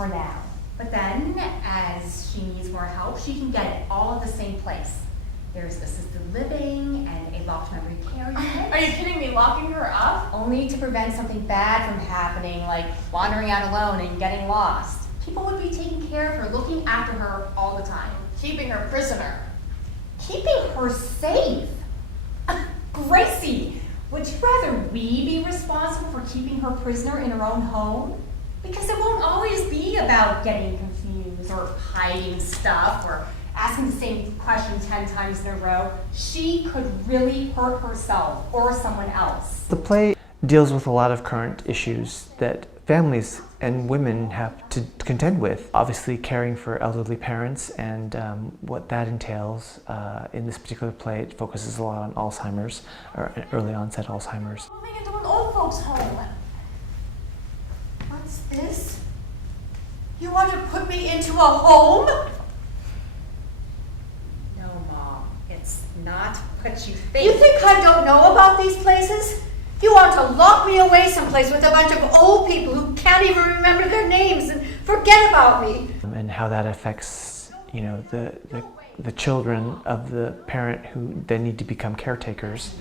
for now. But then, as she needs more help, she can get it all at the same place. There's assisted living and a locked memory care unit. Are you kidding me? Locking her up? Only to prevent something bad from happening, like wandering out alone and getting lost. People would be taking care of her, looking after her all the time. Keeping her prisoner. Keeping her safe. Gracie, would you rather we be responsible for keeping her prisoner in her own home? Because it won't always be about getting confused or hiding stuff or asking the same question 10 times in a row. She could really hurt herself or someone else. The play deals with a lot of current issues that families and women have to contend with. Obviously, caring for elderly parents and what that entails. In this particular play, it focuses a lot on Alzheimer's, or early onset Alzheimer's. Moving into an old folks' home. What's this? You want to put me into a home? No, Mom, it's not what you think. You think I don't know about these places? You want to lock me away someplace with a bunch of old people who can't even remember their names and forget about me. And how that affects, you know, the children of the parent who then need to become caretakers.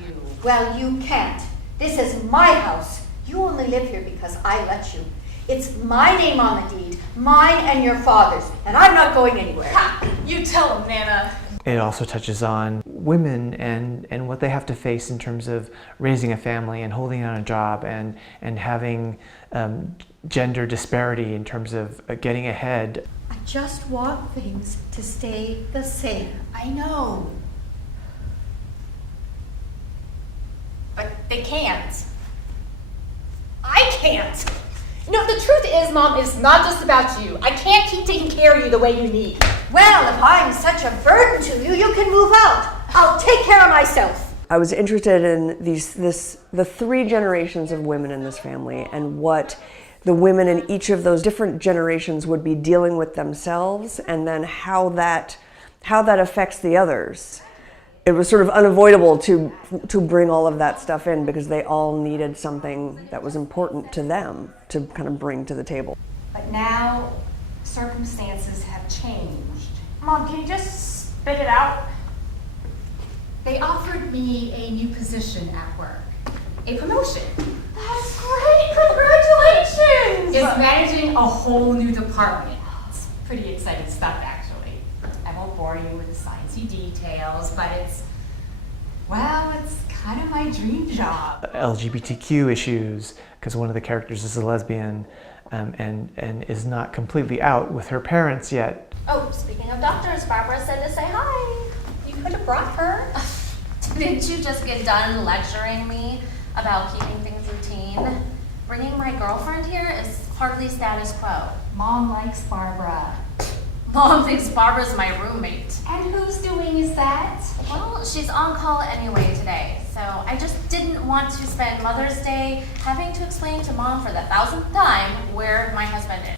Well, you can't. This is my house. You only live here because I let you. It's my name on the deed, mine and your father's, and I'm not going anywhere. Ha! You tell him, Nana. It also touches on women and what they have to face in terms of raising a family and holding down a job and having gender disparity in terms of getting ahead. I just want things to stay the same. I know. But they can't. I can't. No, the truth is, Mom, it's not just about you. I can't keep taking care of you the way you need. Well, if I'm such a burden to you, you can move out. I'll take care of myself. I was interested in the three generations of women in this family and what the women in each of those different generations would be dealing with themselves, and then how that affects the others. It was sort of unavoidable to bring all of that stuff in because they all needed something that was important to them to kind of bring to the table. But now, circumstances have changed. Mom, can you just spit it out? They offered me a new position at work, a promotion. That's great! Congratulations! It's managing a whole new department. It's pretty exciting stuff, actually. I won't bore you with the sciencey details, but it's kind of my dream job. LGBTQ issues, because one of the characters is a lesbian and is not completely out with her parents yet. Oh, speaking of doctors, Barbara said to say hi. You could have brought her. Didn't you just get done lecturing me about keeping things routine? Bringing my girlfriend here is hardly status quo. Mom likes Barbara. Mom thinks Barbara's my roommate. And whose doing is that? Well, she's on call anyway today, so I just didn't want to spend Mother's Day having to explain to Mom for the 1000th time where my husband is.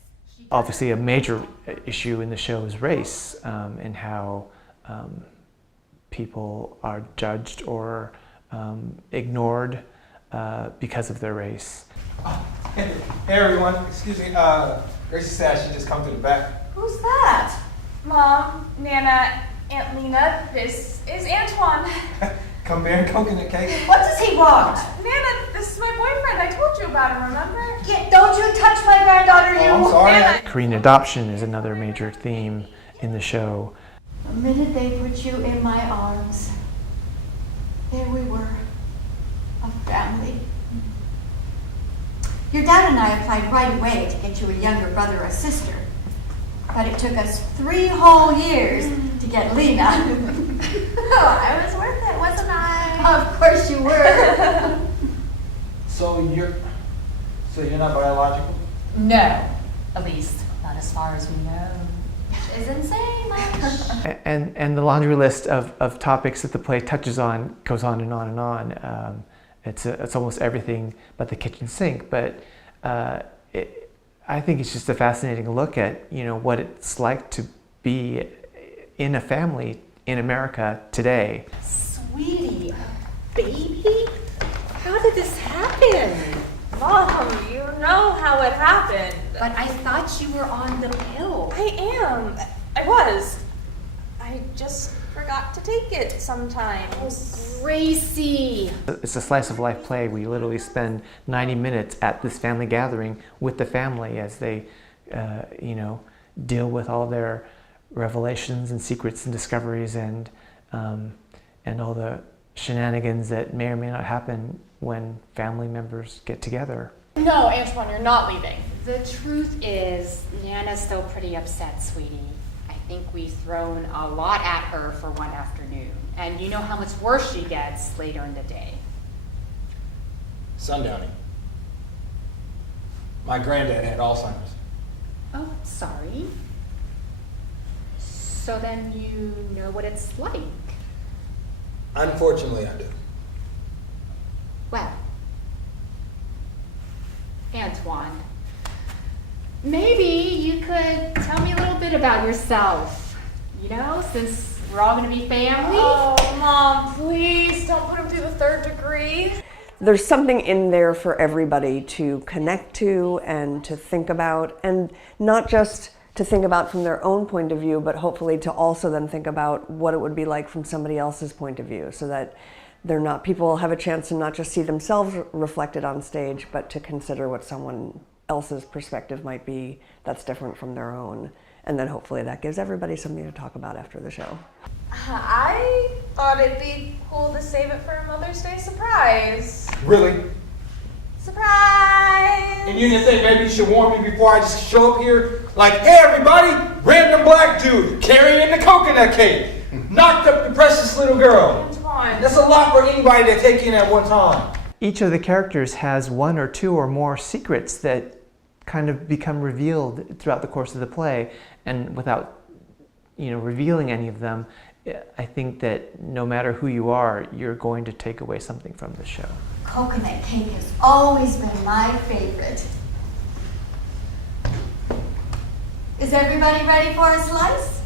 Obviously, a major issue in the show is race and how people are judged or ignored because of their race. Hey everyone, excuse me, Gracie said she just come to the back. Who's that? Mom, Nana, Aunt Lena, this is Antoine. Come bear coconut cake. What does he want? Nana, this is my boyfriend. I told you about him, remember? Don't you touch my granddaughter, you! I'm sorry. Nana. Korean adoption is another major theme in the show. The minute they put you in my arms, there we were, a family. Your dad and I applied right away to get you a younger brother or sister. But it took us 3 whole years to get Lena. Oh, I was worth it, wasn't I? Of course you were. So you're not biological? No, at least not as far as we know. Which isn't saying much. And the laundry list of topics that the play touches on goes on and on and on. It's almost everything but the kitchen sink, but I think it's just a fascinating look at, you know, what it's like to be in a family in America today. Sweetie, baby, how did this happen? Mom, you know how it happened. But I thought you were on the pill. I am. I was. I just forgot to take it sometimes. Gracie. It's a slice of life play. We literally spend 90 minutes at this family gathering with the family as they, deal with all their revelations and secrets and discoveries and all the shenanigans that may or may not happen when family members get together. No, Antoine, you're not leaving. The truth is, Nana's still pretty upset, sweetie. I think we've thrown a lot at her for one afternoon. And you know how much worse she gets later in the day. Sundowning. My granddad had Alzheimer's. Oh, sorry. So then you know what it's like. Unfortunately, I do. Well, Antoine, maybe you could tell me a little bit about yourself. You know, since we're all going to be family. Oh, Mom, please don't put him through the 3rd degree. There's something in there for everybody to connect to and to think about, and not just to think about from their own point of view, but hopefully to also then think about what it would be like from somebody else's point of view, so that people have a chance to not just see themselves reflected on stage, but to consider what someone else's perspective might be that's different from their own. And then hopefully that gives everybody something to talk about after the show. I thought it'd be cool to save it for a Mother's Day surprise. Really? Surprise! And you didn't think maybe you should warn me before I just show up here? Like, hey everybody, random black dude carrying the coconut cake. Knocked up the precious little girl. Antoine. That's a lot for anybody to take in at one time. Each of the characters has one or two or more secrets that kind of become revealed throughout the course of the play, and without revealing any of them, I think that no matter who you are, you're going to take away something from the show. Coconut cake has always been my favorite. Is everybody ready for a slice?